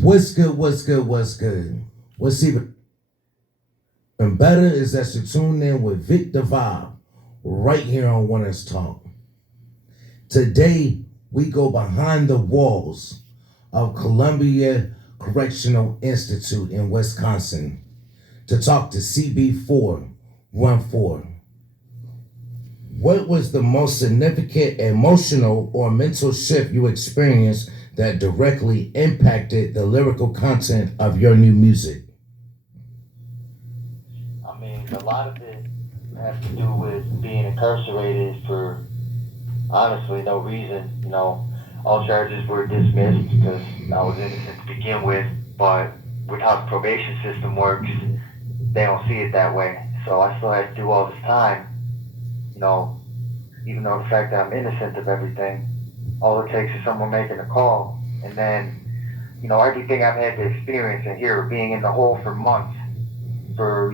What's good? What's good? What's good? What's even better is that you tune in with Vic the Vibe right here on Winners Talk. Today, we go behind the walls of Columbia Correctional Institute in Wisconsin to talk to CB414. What was the most significant emotional or mental shift you experienced that directly impacted the lyrical content of your new music? I mean, a lot of it has to do with being incarcerated for honestly no reason. All charges were dismissed because I was innocent to begin with, but with how the probation system works, they don't see it that way. So I still had to do all this time, you know, even though the fact that I'm innocent of everything, all it takes is someone making a call. And then, everything I've had to experience and hear, being in the hole for months, for,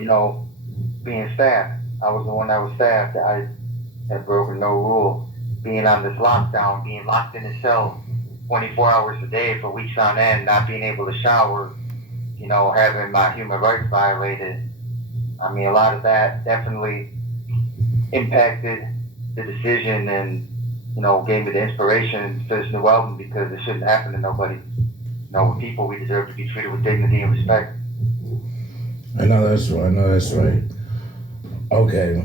being stabbed. I was the one that was stabbed. I had broken no rule. Being on this lockdown, being locked in a cell 24 hours a day for weeks on end, not being able to shower, having my human rights violated. I mean, a lot of that definitely impacted the decision and, gave me the inspiration for this new album because it shouldn't happen to nobody. We're people, we deserve to be treated with dignity and respect. I know that's right. I know that's right. Okay.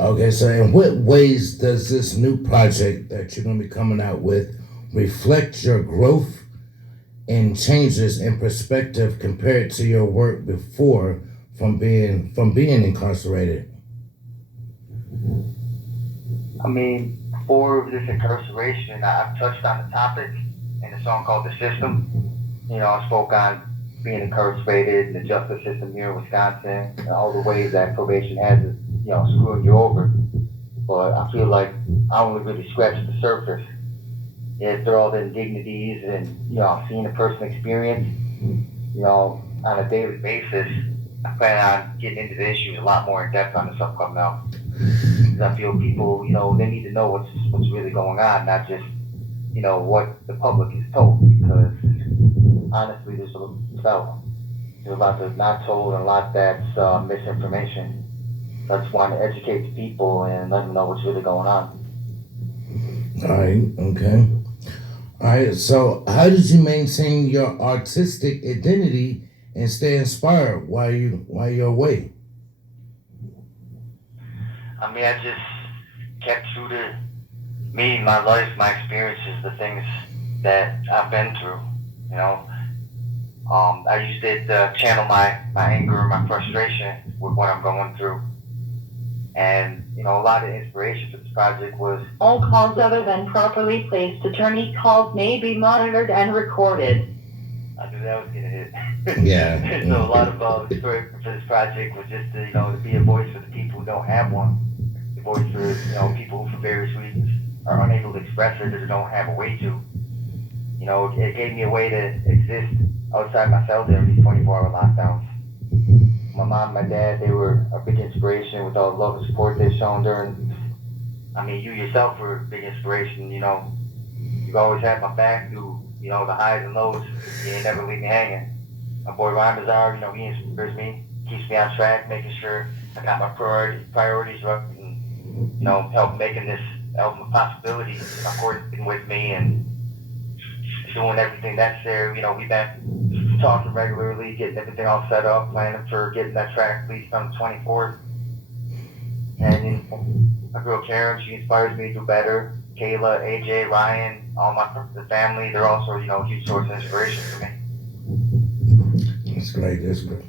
Okay, so in what ways does this new project that you're going to be coming out with reflect your growth and changes in perspective compared to your work before from being incarcerated? I mean, before this incarceration, I've touched on the topic in a song called The System. I spoke on being incarcerated and the justice system here in Wisconsin and all the ways that probation has, screwing you over. But I feel like I only really scratched the surface. After all the indignities and, seeing the person experience, on a daily basis, I plan on getting into the issues a lot more in depth on this upcoming album. Because I feel people, they need to know what's really going on, not just, what the public is told. Because honestly, there's a lot that's not told and a lot that's misinformation. So I just want to educate the people and let them know what's really going on. All right. Okay. All right. So, how did you maintain your artistic identity and stay inspired while you're away? I mean, I just kept true to me, my life, my experiences, the things that I've been through. You know, I used it to channel my anger and my frustration with what I'm going through. And, a lot of inspiration for this project was all calls other than properly placed attorney calls may be monitored and recorded. I knew that was gonna hit. Yeah. So a lot of inspiration for this project was just to be a voice for the people who don't have one, a voice for people who for various reasons are unable to express it or don't have a way to. It gave me a way to exist outside my cell during these 24-hour lockdowns. My mom, my dad, they were a big inspiration with all the love and support they've shown during. I mean, you yourself were a big inspiration. You've always had my back through, the highs and lows. You ain't never leave me hanging. My boy Ryan Bazaar, he inspires me, keeps me on track, making sure I got my priorities right, and help making this album a possibility, coordinating with me and doing everything necessary. We've been talking regularly, getting everything all set up, planning for getting that track released on the 24th. And my girl Karen, she inspires me to do better. Kayla, AJ, Ryan, all the family, they're also, a huge source of inspiration for me. That's great. That's great.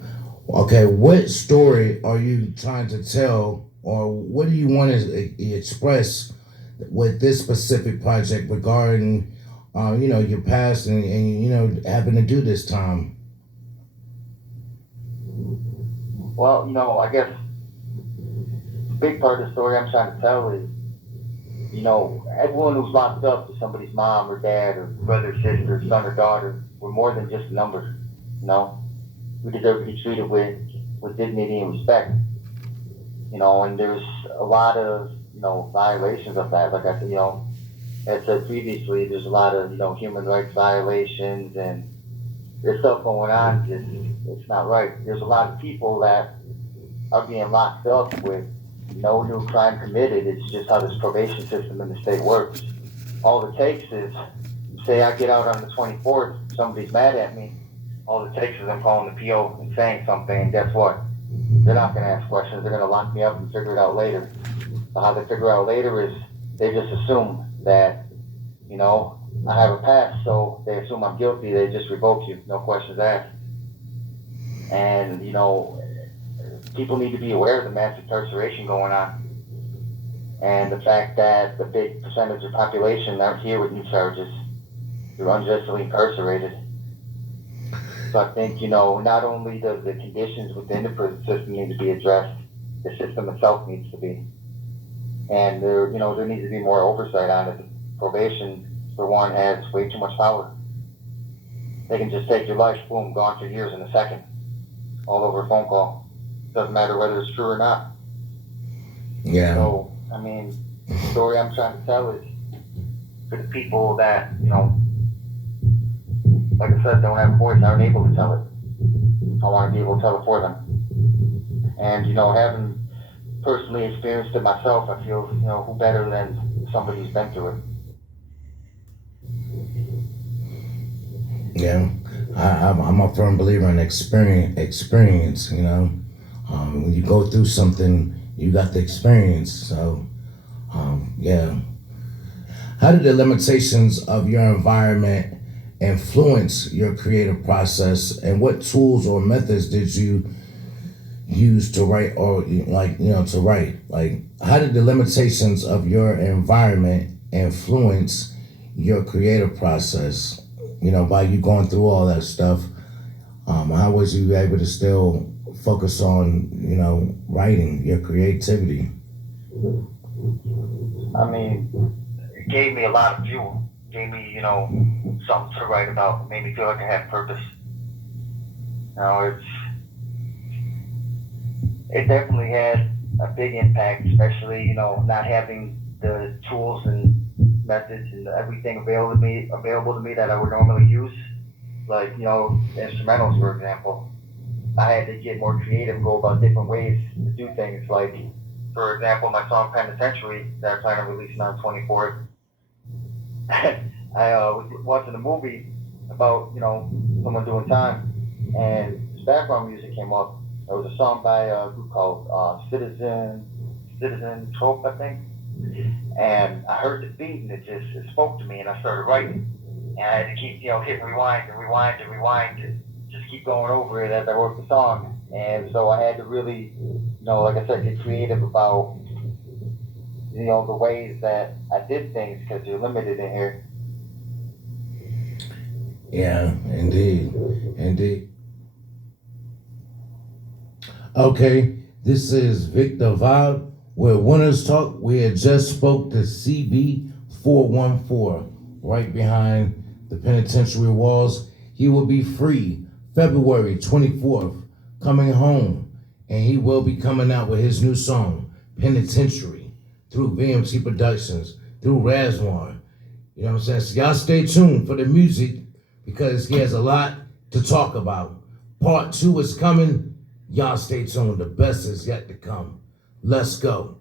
Okay, what story are you trying to tell, or what do you want to express with this specific project regarding, your past and having to do this time? Well, I guess a big part of the story I'm trying to tell is, everyone who's locked up is somebody's mom or dad or brother, sister, son or daughter. We're more than just numbers, you know. We deserve to be treated with dignity and respect, and there's a lot of, violations of that. Like I said, as I said previously, there's a lot of, human rights violations and there's stuff going on. It's not right. There's a lot of people that are being locked up with no new crime committed. It's just how this probation system in the state works. All it takes is, say I get out on the 24th, somebody's mad at me. All it takes is them calling the PO and saying something, and guess what? They're not going to ask questions. They're going to lock me up and figure it out later. So how they figure out later is they just assume that, I have a past, so they assume I'm guilty. They just revoke you, no questions asked. And, people need to be aware of the mass incarceration going on. And the fact that the big percentage of population aren't here with new charges. They're unjustly incarcerated. So I think, not only does the conditions within the prison system need to be addressed, the system itself needs to be. And there needs to be more oversight on it. Probation, for one, has way too much power. They can just take your life, boom, gone for years in a second, all over a phone call. Doesn't matter whether it's true or not. Yeah. So, the story I'm trying to tell is for the people that, like I said, don't have a voice, aren't able to tell it. I want to be able to tell it for them. And, having personally experienced it myself, I feel, who better than somebody who's been through it. Yeah, I'm a firm believer in experience. When you go through something, you got the experience. So, yeah. How did the limitations of your environment influence your creative process, and what tools or methods did you use to write, or to write? Like, how did the limitations of your environment influence your creative process? By you going through all that stuff, how was you able to still focus on, writing, your creativity? It gave me a lot of fuel. Gave me, something to write about. Made me feel like I had purpose. It definitely had a big impact, especially, not having the tools and methods and everything available to me that I would normally use. Like, instrumentals, for example. I had to get more creative, go about different ways to do things. Like, for example, my song Penitentiary that I plan on releasing on 24th. I was watching a movie about, someone doing time, and this background music came up. There was a song by a group called Citizen Trope, I think. And I heard the beat, and it spoke to me, and I started writing. And I had to keep, hitting rewind and rewind and rewind to just keep going over it as I wrote the song. And so I had to really, like I said, get creative about, the ways that I did things, because you're limited in here. Yeah, indeed. Okay, this is Victor Vibe, where Winners Talk. We had just spoke to CB414, right behind the penitentiary walls. He will be free February 24th, coming home, and he will be coming out with his new song, Penitentiary, through VMT Productions, through Razwan. You know what I'm saying? So y'all stay tuned for the music, because he has a lot to talk about. Part 2 is coming. Y'all stay tuned. The best is yet to come. Let's go.